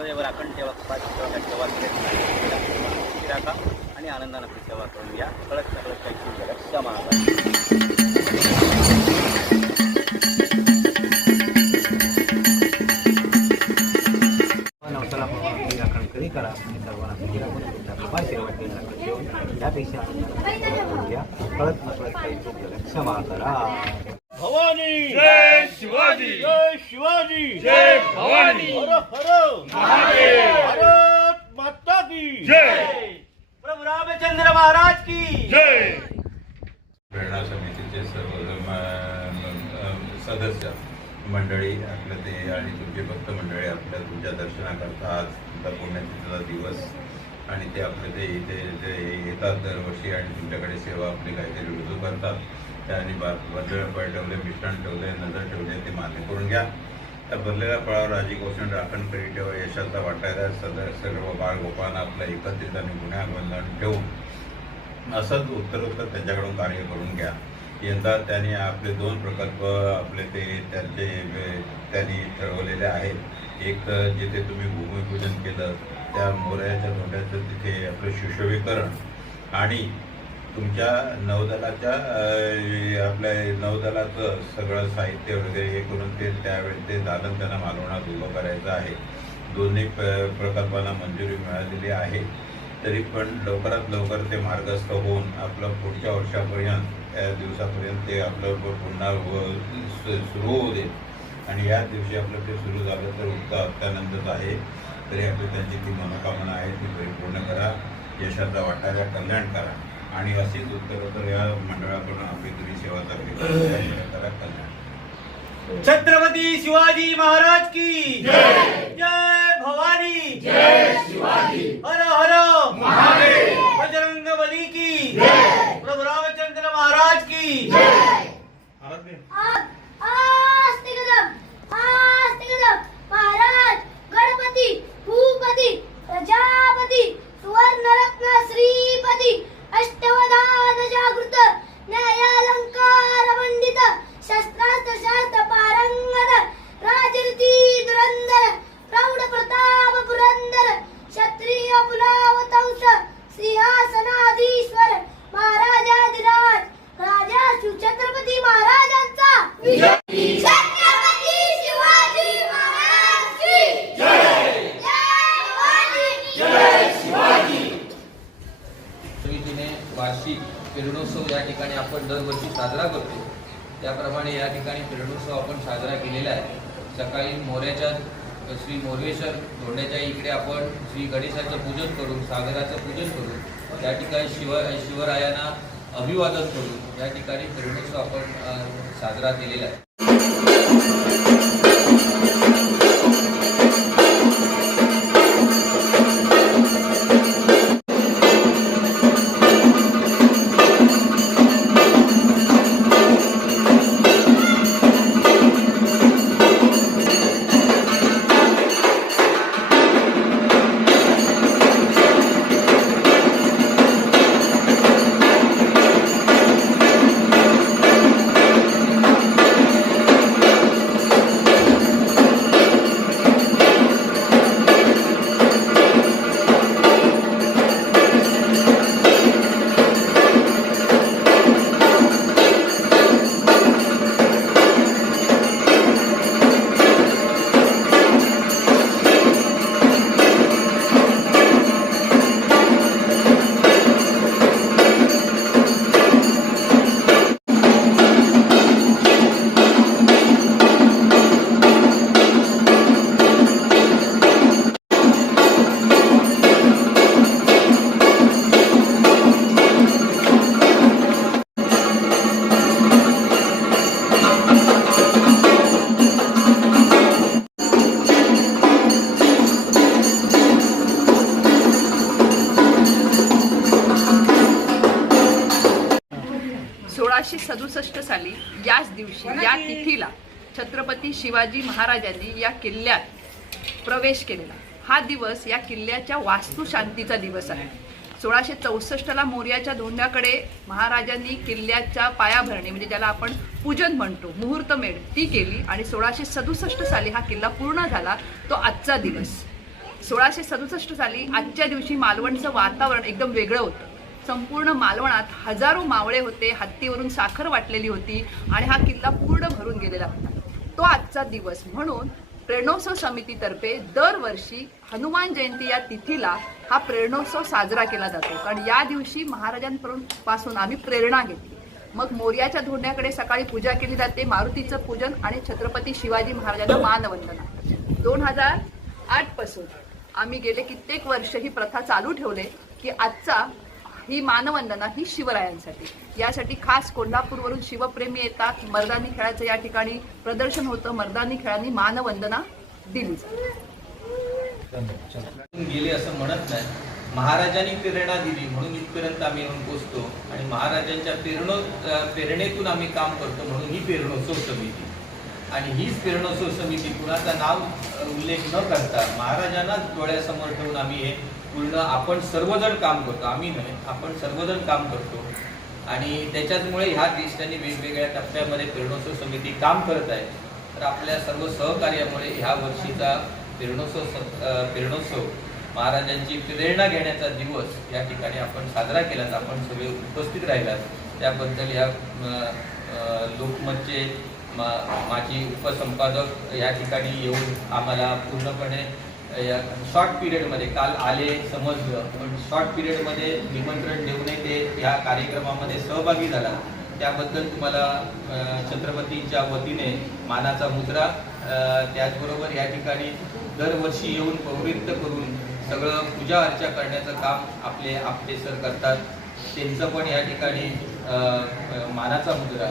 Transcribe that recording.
सदैव राखण ठेवा, सेवा राखा आणि आनंदाने सेवा करून घ्या. कळत क्षमा राखण कधी करा आणि सर्वांना यापेक्षा कळत नकळत काही क्षमा करा. भवानी जय शिवाजी, जय शिवाजी, जय भवानी, हर हर महादेव, भारत माता की जय, प्रभू रामचंद्र महाराज की जय. प्रेरणा समितीचे सर्व सदस्य मंडळी आपल्या ते आणि तुमचे भक्त मंडळी आपल्या तुमच्या दर्शनाकरता आज तुमचा पुण्यतिथीचा दिवस आणि ते आपले ते इथे येतात दरवर्षी आणि तुमच्याकडे सेवा आपली काहीतरी रुजू करतात. त्यांनी भरलेलं फळ ठेवले, मिष्टान ठेवले, नजर ठेवले, ते मान्य करून घ्या. त्या भरलेल्या फळावर राजी घोषण राखण करी ठेवा. यशाचा वाटायला सर्व बाळ गोपाळांना आपल्या एकत्रित आणि गुन्ह्याबंधन ठेवून असंच उत्तरोत्तर त्यांच्याकडून कार्य करून घ्या. यंदा त्यांनी आपले 2 प्रकल्प आपले त्यांनी ठरवलेले आहेत. एक जिथे तुम्ही भूमिपूजन केलं त्या मोऱ्याच्या धोंड्याचं तिथे आपलं सुशोभीकरण आणि तुमच्या नौदलाच्या आपल्या नौदलाचं सगळं साहित्य वगैरे हे करून ते त्यावेळी ते दालन त्यांना मालवणात उभं करायचं आहे. दोन्ही प्रकल्पांना मंजुरी मिळालेली आहे. तरी पण लवकरात लवकर ते मार्गस्थ होऊन आपलं पुढच्या वर्षापर्यंत त्या दिवसापर्यंत ते आपलं पुन्हा सुरू होऊ दे आणि या दिवशी आपलं ते सुरू झालं तर उत्तर अत्यानंदच आहे. तरी आपली त्यांची ती मनोकामना आहे ती परिपूर्ण करा. यशाचा वाटायला कल्याण करा आणि अशीच उत्तरोत्तर या मंडळाकडून आपली तुम्ही सेवा करा. कल्याण. छत्रपती शिवाजी महाराज की जय, जय भवानी, जय शिवाजी, हर हर महादेव, बजरंग बली की जय, प्रभू रामचंद्र महाराज की जय. महाराज गणपती भूपती प्रजापती सुवर्णरत्न श्रीपती अष्टवधान जागृत न्यायालंकार मंडित शस्त्रास्त्र शास्त्र पारंगत राजनीती धुरंधर प्रौढ प्रताप पुरंदर क्षत्रिय पुलावतंस सिंहासनाधीश्वर महाराजाधिराज राजा शिवछत्रपती महाराजांचा विजय. छत्रपती शिवाजी महाराज की जय, जय भवानी, जय शिवाजी. समितीने वार्षिक किरणोत्सव या ठिकाणी आपण दरवर्षी साजरा करतो. त्याप्रमाणे या ठिकाणी किरणोत्सव आपण साजरा केलेला आहे. सकाळी मोऱ्याच्या श्री मोरवेश्वर धोंड्याच्या इकडे आपण श्री गणेशाचं पूजन करून सागराचं पूजन करून त्या ठिकाणी शिवरायांना अभिवादन करून या ठिकाणी किरणोत्सव आपण साजरा केलेला आहे. साली याच दिवशी या तिथीला छत्रपती शिवाजी महाराजांनी या किल्ल्यात प्रवेश केलेला. हा दिवस या किल्ल्याच्या वास्तुशांतीचा दिवस आहे. 1664 ला मोर्याच्या धोंड्याकडे महाराजांनी किल्ल्याच्या पायाभरणी म्हणजे ज्याला आपण पूजन म्हणतो मुहूर्तमेढ ती केली आणि 1667 साली हा किल्ला पूर्ण झाला. तो आजचा दिवस 1667 साली आजच्या दिवशी मालवणचं वातावरण एकदम वेगळं होतं. संपूर्ण मालवणात हजारो मावळे होते, हत्तीवरून साखर वाटलेली होती आणि हा किल्ला पूर्ण भरून गेलेला होता. तो आजचा दिवस म्हणून प्रेरणोत्सव समितीतर्फे दरवर्षी हनुमान जयंती या तिथीला हा प्रेरणोत्सव साजरा केला जातो. कारण या दिवशी महाराजांपासून आम्ही प्रेरणा घेतली. मग मोर्याच्या धोंड्याकडे सकाळी पूजा केली जाते, मारुतीचं पूजन आणि छत्रपती शिवाजी महाराजांना मानवंदना. 2008 पासून आम्ही गेले कित्येक वर्ष ही प्रथा चालू ठेवले की आजचा ही मानवंदना ही शिवरायांसाठी. यासाठी खास कोल्हापूरवरून शिवप्रेमी येतात. मर्दानी खेळाचं या ठिकाणी प्रदर्शन होतं. मर्दानी खेळांनी मानवंदना दिली जाते. गेले असं म्हणत नाही, महाराजांनी प्रेरणा दिली म्हणून इथपर्यंत आम्ही येऊन पोचतो आणि महाराजांच्या प्रेरणेतून आम्ही काम करतो म्हणून ही प्रेरणोत्सव समिती. आणि हीच प्रेरणोत्सव समिती कुणाचा नाव उल्लेख न करता महाराजांनाच डोळ्यासमोर ठेवून आम्ही हे पूर्ण आपण सर्वजण काम करतो. आम्ही नाही, आपण सर्वजण काम करतो. आणि त्याच्याचमुळे ह्या देशाने वेगवेगळ्या टप्प्यामध्ये प्रेरणोत्सव समिती काम करत आहे. तर आपल्या सर्व सहकार्यामुळे ह्या वर्षीचा प्रेरणोत्सव महाराजांची प्रेरणा घेण्याचा दिवस या ठिकाणी आपण साजरा केलात. आपण सगळे उपस्थित राहिलात त्याबद्दल या लोकमतचे माझी उपसंपादक या ठिकाणी येऊन आम्हाला पूर्णपणे या शॉर्ट पिरियडमध्ये काल आले समजलं, पण शॉर्ट पिरियडमध्ये निमंत्रण देऊनही ते या कार्यक्रमामध्ये सहभागी झाला. त्याबद्दल तुम्हाला छत्रपतींच्या वतीने मानाचा मुद्रा. त्याचबरोबर या ठिकाणी दरवर्षी येऊन प्रवृत्त करून सगळं पूजा अर्चा करण्याचं काम आपले सर करतात. त्यांचं पण या ठिकाणी मानाचा मुद्रा.